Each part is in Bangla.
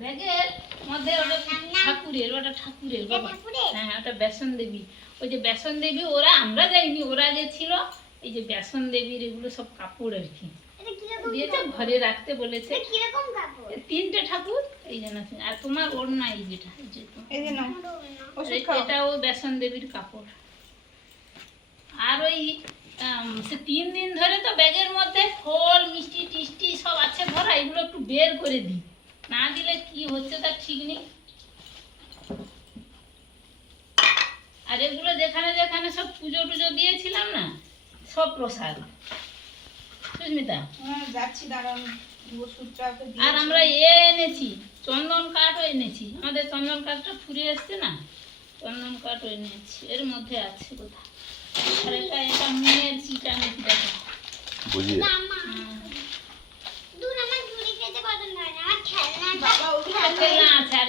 ব্যাগের মধ্যে ওটা ঠাকুরের বাবা। হ্যাঁ, ওটা বেসন দেবী। ওই যে বেসন দেবী, ওরা আমরা যাইনি, ওরা গেছিল। এই যে বেসন দেবীর এগুলো সব কাপড় আর কি দিয়েছে, ঘরে রাখতে বলেছে। তিনটে ঠাকুর এই যে আছে। আর তোমার ওড়না এই যেটা, এটাও বেসন দেবীর কাপড়। আর ওই সে 3 দিন ধরে তো ব্যাগের মধ্যে ফল মিষ্টি টিষ্টি সব আছে ভরা, এগুলো একটু বের করে দিই, না দিলে কি হচ্ছে তার ঠিক নেই। আর এগুলো যেখানে যেখানে সব পুজো টুজো দিয়েছিলাম না, সব প্রসাদ। সুস্মিতা, যাচ্ছি দাঁড়ান। আর আমরা এনেছি চন্দন কাঠও এনেছি, আমাদের চন্দন কাঠটা ফুরিয়ে এসছে না, চন্দন কাঠও এনেছি। এর মধ্যে আছে কোথায়। আর এটা মেয়ের চিটা এনেছি, দেখো বুঝিয়ে।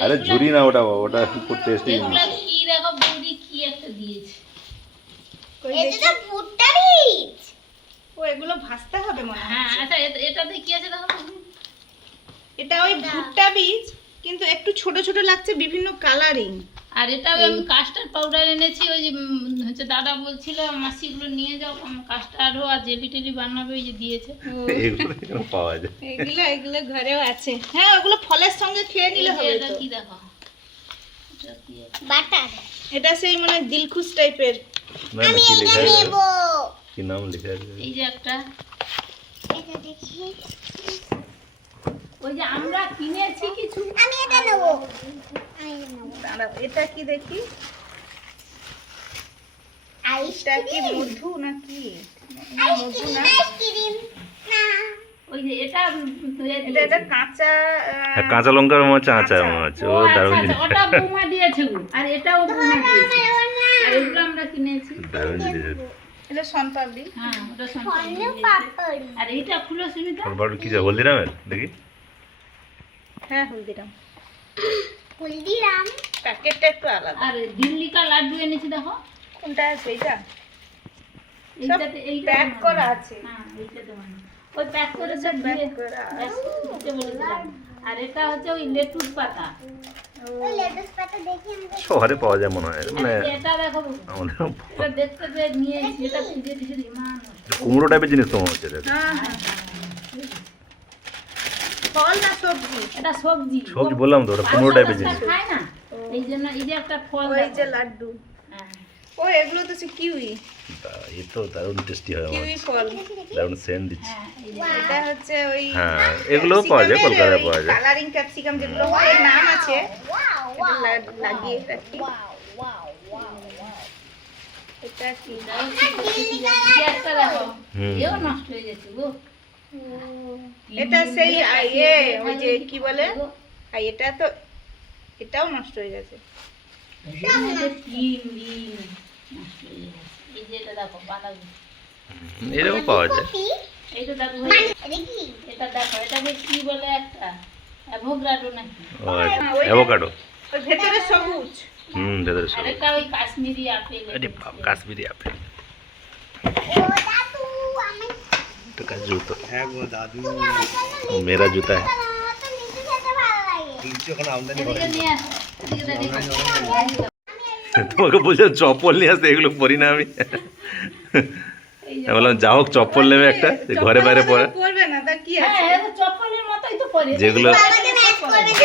আরে ঝুরি না, ওটা ওটা খুব টেস্টি। এগুলো কি দেখো, বৌদি কি একটা দিয়েছে। এটা ভুট্টা বীজ। ও এগুলো ভাজতে হবে মনে হয়। হ্যাঁ, আচ্ছা এটাতে কি আছে দেখো। এটা ওই ভুট্টা বীজ, কিন্তু একটু ছোট ছোট লাগছে, বিভিন্ন কালারিং। আর এটাও আমি কাস্টার্ড পাউডার এনেছি। ওই যে হচ্ছে দাদা বলছিল মাসিগুলো নিয়ে যাও, কাস্টার্ডও আর জেলি টেলি বানাবে, ওই যে দিয়েছে। এগুলো পাওয়া যায়। এগুলো ঘরেও আছে। হ্যাঁ, ওগুলো ফলের সঙ্গে খেয়ে নিলে হবে। এটা কি দেখো, এটা কি বাটার। এটা সেই মানে দিলখুশ টাইপের। না না, কি লেখা আছে, কি নাম লেখা আছে? এই যে একটা, এটা দেখি। ওই যে আমরা কিনেছি কিছু। আমি এটা নেব। দাঁড়াও, এটা কি দেখি। এটা কি মধু নাকি? মধু না, ওই যে এটা এটা কাঁচা হ্যাঁ, কাঁচা লঙ্কার মাছ আচার মনে হচ্ছে। ও দারুণ জিনিস, ওটা বৌমা দিয়েছে গো। আর এটাও বৌমা দিয়েছে। আর এগুলো আমরা কিনেছি। দারুণ জিনিস। এটা শনপাপড়ি। হ্যাঁ, ওটা সম্পূর্ণ। আর এইটা খুলো সুমিতা। বাড়ি কি যা হলদিরামের দেখি। হ্যাঁ, হলদিরাম। প্যাকেটটা একটু আলাদা। আর দিল্লি কা লাড্ডু এনেছি দেখো। কোনটা আছে এটা? এইটাতে এইটা প্যাক করা আছে। হ্যাঁ, এইটাতে মানে ওই প্যাক করে সব প্যাক দিয়ে করা ব্যাস দিতে বলেছিলাম। আর এটা হচ্ছে ওই লেটুস পাতা। শহরে পাওয়া যায় মনে হয়, মানে আর এটা দেখো, আমাদের এটা দেখতে পেয়ে নিয়েছি। এটা ভিজে ভিজে ইমান কুমড়ো টাইপের জিনিস তো মনে হচ্ছে এটা। হ্যাঁ হ্যাঁ। ফল না সবজি? এটা সবজি। সবজি বললাম তো, ওটা কুমড়ো টাইপের জিনিস। খায় না, এই জন্য এই যে একটা ফল ওই দেখো। যে লাড্ডু। হ্যাঁ। ও এগুলো তো সে কিউই। এ তো দারুণ টেস্টি হয় আমার, কিউই ফল। দারুণ সেন্ট দিচ্ছে। হ্যাঁ, এই যে এটা হচ্ছে ওই হ্যাঁ, এগুলোও পাওয়া যায়, কলকাতায় পাওয়া যায়। কালারিং ক্যাপসিকাম যেগুলো হয়, এর নাম আছে। এটা লাগিয়ে রাখি। এটা কি? এই একটা দেখো, হুম। এও নষ্ট হয়ে গেছে গো। এটা সেই ইয়ে, ওই যে কি বলে, আর এটা তো এটাও নষ্ট হয়ে গেছে। এই যে এটা দেখো, বাঁধাকপি। এরকম পাওয়া যায়। এইটা দেখো, এটা দেখো, এটাকে কি বলে একটা অ্যাভোকাডো নাকি। অ্যাভোকাডো। ওই ভেতরে সবুজ। ভেতরে আর সব। এটা ওই কাশ্মীরি আপেল। আরে বাপ, কাশ্মীরি আপেল। तो का जूता है वो दादू, वो मेरा जूता है। এদিকে নিয়ে আসো, এদিকে দেখো। তোমাকে বলছিলাম চপ্পল নিয়ে আসতে, এগুলো পরি না আমি। আমি বললাম যা হোক চপ্পল নেবে একটা, যে ঘরে বাইরে পরে। পরবে না, তা কি আছে? হ্যাঁ, এটা চপ্পলের মতোই তো পরে। যেগুলো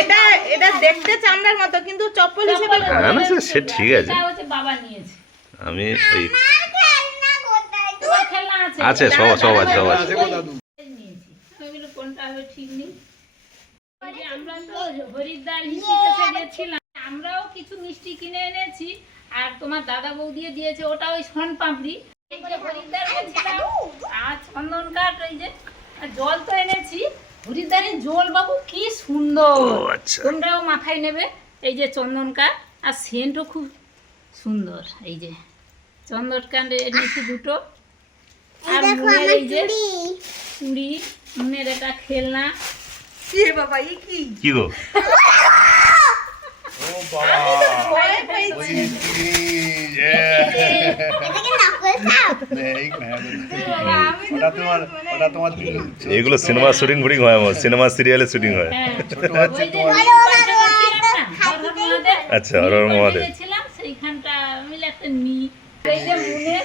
এটা এটা দেখতে চামড়ার মতো, কিন্তু চপ্পল হিসেবে হ্যাঁ না, সে ঠিক আছে। এটা হচ্ছে বাবা নিয়েছে। আমি ওই তোমার খেলনা আছে? আছে, সব সব আছে, সব আছে। নিয়েছি। ওইগুলো কোনটা হবে ঠিক নেই। এই যে আমরা তো হরিদ্বার হিসেবে গেছিলাম, আমরাও কিছু মিষ্টি কিনে এনেছি। আর তোমার দাদা বৌদি দিয়েছে, ওটা ওই শন পাপড়ি। এই যে হরিদ্বার গেছিলাম, আর চন্দন কাঠ, এই যে আর জল তো এনেছি। হরিদ্বারের জল বাবু কি সুন্দর, ও আচ্ছা। তোমরাও মাথায় নেবে। এই যে চন্দন কাঠ, আর সেন্টও খুব সুন্দর। এই যে চন্দন কাঠ এনেছি দুটো। আর মুনের এই যে চুড়ি, মুনের এটা খেলনা। কি বাবা, এই কি? কি গো? ভয় পেয়েছি। এগুলো সিনেমা শুটিং ফুটিং হয় আমার, সিনেমা সিরিয়ালে শুটিং হয়। হ্যাঁ, ওই যে নীলকণ্ঠে গেছিলাম না, হর হর মহাদেব। আচ্ছা, হর হর নীলকণ্ঠে মহাদেব। গেছিলাম, সেইখানটা মিলে একটা এই যে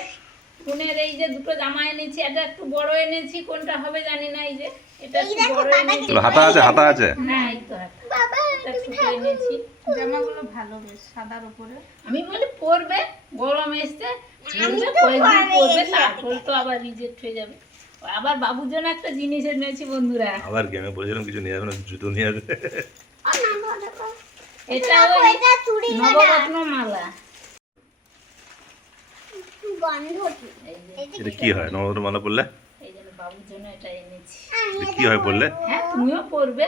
মুনের এই যে দুটো জামা এনেছি, এটা একটু বড় এনেছি, কোনটা হবে জানি না। এই যে এটা একটু বড় এনেছি। হাতা আছে, হাতা আছে। হ্যাঁ, এই তো হাতা। এটা ছোট এনেছি। জামাগুলো ভালো বেশ, সাদার উপরে। আমি বলি পরবে, গরম এসছে, পরবে, কয়েকদিন পরবে, তারপর তো আবার রিজেক্ট হয়ে যাবে। আবার বাবুর জন্য একটা জিনিস এনেছি বন্ধুরা। আবার কি আমি বলেছিলাম কিছু নিয়ে আসবে না, জুতো নিয়ে আসবে। এটা ওই নবরত্ন মালা। এই যে এটা কি হয় নবরত্ন মালা পরলে? এই জন্য বাবুর জন্য এটা এনেছি। এটা কি হয় পরলে? হ্যাঁ, তুমিও পরবে।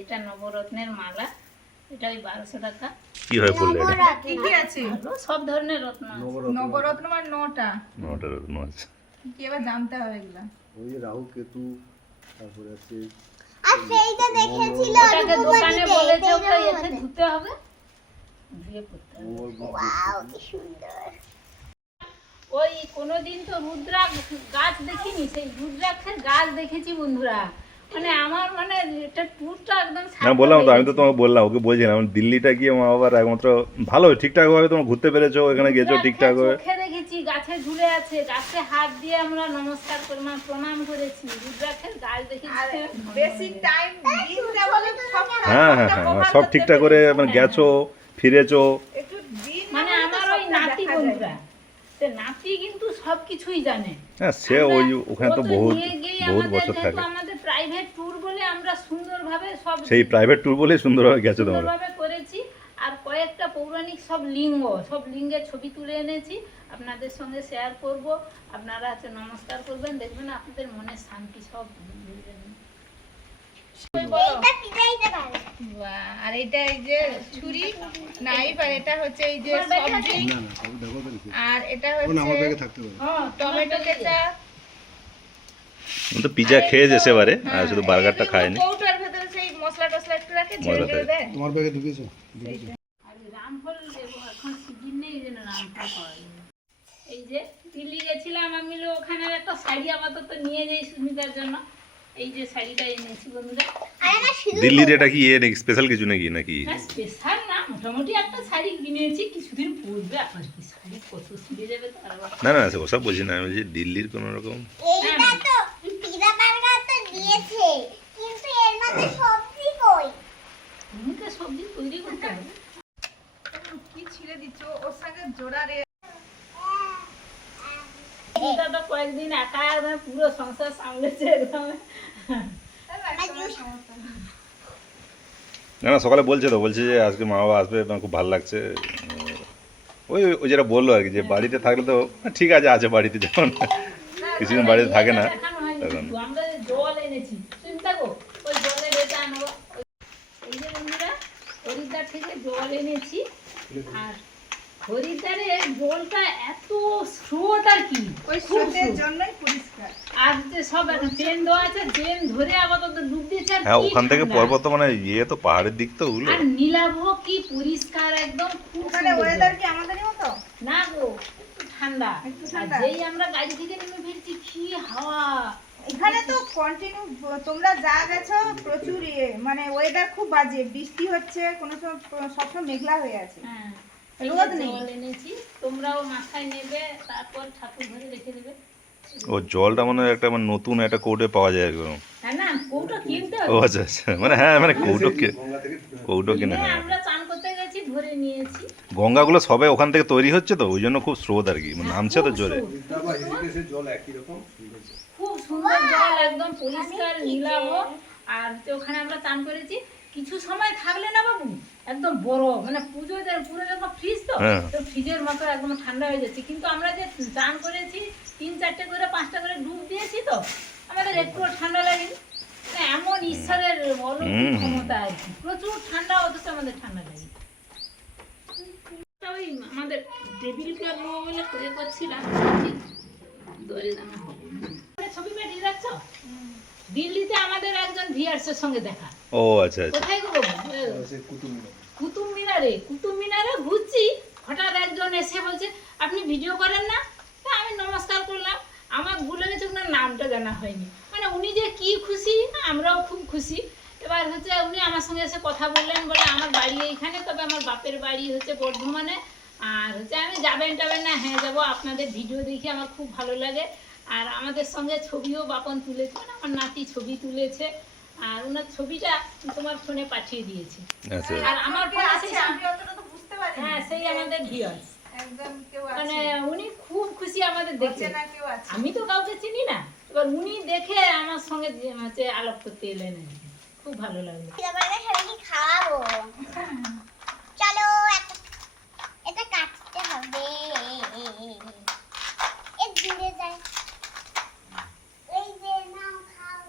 এটা নবরত্নের মালা, এটা ওই 1200 টাকা। কি হয় পরলে এটা? কি কি আছে? ভালো, সব ধরনের রত্ন আছে। নবরত্ন মানে 9টা। নটা রত্ন আছে। কি এবার জানতে হবে এগুলা। ওই যে রাহু কেতু, তারপরে আছে ওটাকে দোকানে বলেছে ওটা এতে ধুতে হবে, ধুয়ে পড়তে হবে। ওই কোনোদিন তো রুদ্রাক্ষ গাছ দেখিনি, সেই রুদ্রাক্ষের গাছ দেখেছি বন্ধুরা। মানে আমার মানে এটা টুরটা একদম না বললাম তো, আমি তো তোমাকে বললাম, ওকে বলছিলাম দিল্লিটা গিয়ে মা বাবার একমাত্র ভালো ঠিকঠাক ভাবে তোমরা ঘুরতে পেরেছো, এখানে গেছো ঠিকঠাক ভাবে। চোখে দেখেছি, গাছে ঝুলে আছে, গাছে হাত দিয়ে আমরা নমস্কার করে প্রণাম করেছি, রুদ্রাক্ষের গাছ দেখেছি। বেশি টাইম দিনটা বলে সব হ্যাঁ হ্যাঁ হ্যাঁ, সব ঠিকঠাক করে মানে গেছো ফিরেছো। একটু দিন মানে আমার ওই নাতি বন্ধুরা, সে নাতি কিন্তু সবকিছুই জানে। হ্যাঁ, সে ওই ওখানে তো বহুত নিয়ে গিয়ে বহুত আমাদের বছর যেহেতু থাকে। আমাদের প্রাইভেট ট্যুর বলে আমরা সুন্দরভাবে সব সেই প্রাইভেট ট্যুর বলেই সুন্দরভাবে গেছো তোমরা। সুন্দরভাবে করেছি। আর কয়েকটা পৌরাণিক সব সব লিঙ্গের ছবি তুলে এনেছি, আপনাদের সঙ্গে শেয়ার করব। আপনারা হচ্ছে নমস্কার করবেন, দেখবেন আপনাদের মনে শান্তি সব মিলবে। আর এটা এই যে ছুরি নাইফ, আর এটা হচ্ছে এই যে সবজি, না না সব দেখো তো নিচে। আর এটা ও না, আমার হচ্ছে ব্যাগে থাকতে পারে। টমেটো কেচা। আমি তো পিজা খেয়েছে সেবারে, আর শুধু বার্গারটা খায়নি। কৌটার ভেতরে সেই মশলা টসলা একটু রাখে, ছেড়ে মশলা ছেড়ে দেয়। তোমার ব্যাগে ঢুকেছো? আর রামফল দেবো, এখন সিজন নেই, এই জন্য রামফল পাওয়া যায় না। এই যে দিল্লি গেছিলাম আমি, ওখানে একটা শাড়ি আপাতত নিয়ে যাই সুমিতার জন্য। এই যে শাড়িটা এনেছি বন্ধুরা। দিল্লির এটা কি স্পেশাল কিছু নাকি নাকি? হ্যাঁ, স্পেশাল না, মোটামুটি একটা শাড়ি কিনেছি, কিছুদিন পরবে। আপনার কি শাড়ি কত ছিঁড়ে যাবে তার আবার। না না ওসব বলছি না, আমি বলছি দিল্লির কোনো রকম। তুমি তো সবজি তৈরি করতে হবে। কি ছিঁড়ে দিচ্ছ ওর সঙ্গে জোড়া রে। এটা তো কয়েকদিন একা একদম পুরো সংসার সামলেছে একদম। না না সকালে বলছে তো, বলছে যে আজকে মা বাবা আসবে, আমার খুব ভালো লাগছে। ওই ওই যেটা বললো আর কি, যে বাড়িতে থাকলে তো ঠিক আছে, আছে বাড়িতে, যখন কিছুদিন বাড়িতে থাকে না দেখানো হয়নি তখন। কিন্তু। আমরা যে জল এনেছি, চিন্তা গো, ওই জলের এটা আনবো। এই যে বন্ধুরা, হরিদ্বার থেকে জল এনেছি। আর হরিদ্বারের জলটা এত স্রোত আর কি, ওই খুব স্রোতের স্রোত। জন্যই পরিষ্কার। আর যে সব এখন ট্রেন দেওয়া আছে, ট্রেন ধরে আপাতত ডুব দিচ্ছে। আর হ্যাঁ, কি ওখান থেকে ঠান্ডা। পর্বত মানে ইয়ে তো পাহাড়ের দিক তো ওগুলো। আর নীলাভ কি পরিষ্কার একদম, খুব ওখানে সুন্দর ওয়েদার জল। কি আমাদেরই মতো? না গো, একটু ঠান্ডা। একটু আর ঠান্ডা। যেই আমরা গাড়ি থেকে নেমে ফেলছি, কি হাওয়া। এখানে তো কন্টিনিউ, তোমরা যা গেছো প্রচুর মানে ওয়েদার খুব বাজে, বৃষ্টি হচ্ছে, কোনো সময় সবসময় মেঘলা হয়ে আছে। হ্যাঁ, রোদ নেই। জল এনেছি, তোমরাও মাথায় নেবে, তারপর ঠাকুর ঘরে রেখে দেবে। ও জলটা মানে একটা মানে নতুন একটা কৌটে পাওয়া যায় একদম। হ্যাঁ না, কৌটো কিনতে ও হবে। আচ্ছা আচ্ছা, মানে হ্যাঁ মানে কৌটো কৌটো কিনে, কিনে হ্যাঁ। আমরা চান করতে গেছি, ধরে নিয়েছি। গঙ্গাগুলো সবে ওখান থেকে তৈরি হচ্ছে তো, ওই জন্য খুব স্রোত আর কি, মানে নামছে তো জোরে। বা ঋষিকেশের জল একই রকম সুন্দর জল। খুব সুন্দর জল, একদম পরিষ্কার নীলাভ। আর তো ওখানে আমরা চান করেছি। কিছু সময় থাকলে না বাবু, একদম বরফ, মানে পুরো যখন ফ্রিজ তো, হ্যাঁ। তো ফ্রিজের মতো একদম ঠান্ডা হয়ে যাচ্ছে। কিন্তু আমরা যে চান করেছি, 3-4টে করে 5টা করে ডুব দিয়েছি তো, আমাদের একটু ঠান্ডা লাগেনি। মানে এমন ঈশ্বরের অলৌকিক ক্ষমতা আর কি, প্রচুর ঠান্ডা, অথচ আমাদের ঠান্ডা লাগে। ওই আমাদের টেবিল ক্লথ নেবো বলে করে করছিলাম, দরে দামে হবে। ছবি মেটিয়ে রাখছ? দিল্লিতে আমাদের একজন ভিয়ার্সের সঙ্গে দেখা। ও আচ্ছা আচ্ছা। কোথায় গো বাবু? সে কুতুব মিনার। কুতুব মিনারে ঘুরছি, হঠাৎ একজন এসে বলছে, আপনি ভিডিও করেন না? তা আমি নমস্কার করলাম, আমার ভুলে গেছে ওনার নামটা জানা হয়নি। মানে উনি যে কি খুশি, আমরাও খুব খুশি। এবার হচ্ছে উনি আমার সঙ্গে এসে কথা বললেন, বলে আমার বাড়ি এইখানে, তবে আমার বাপের বাড়ি হচ্ছে বর্ধমানে, আর হচ্ছে আমি যাবেন না, হ্যাঁ যাবো, আপনাদের ভিডিও দেখি আমার খুব ভালো লাগে। আর আমাদের সঙ্গে ছবিও বাপন তুলেছে, মানে আমার নাতি ছবি তুলেছে, আর ওনার ছবিটা তোমার ফোনে পাঠিয়ে দিয়েছি। আচ্ছা আর আমার কে ফোনে আছে সেই- আমি অতটা তো বুঝতে পারি হ্যাঁ সেই আমাদের ভিউয়ার্স, একদম কেউ মানে আছে উনি খুব খুশি আমাদের দেখে। না কেউ আছে আমি তো কাউকে চিনি না, এবার উনি দেখে আমার সঙ্গে হচ্ছে আলাপ করতে এলেন আর কি। খুব ভালো লাগলো। সবাইকে সবাইকে খাওয়াবো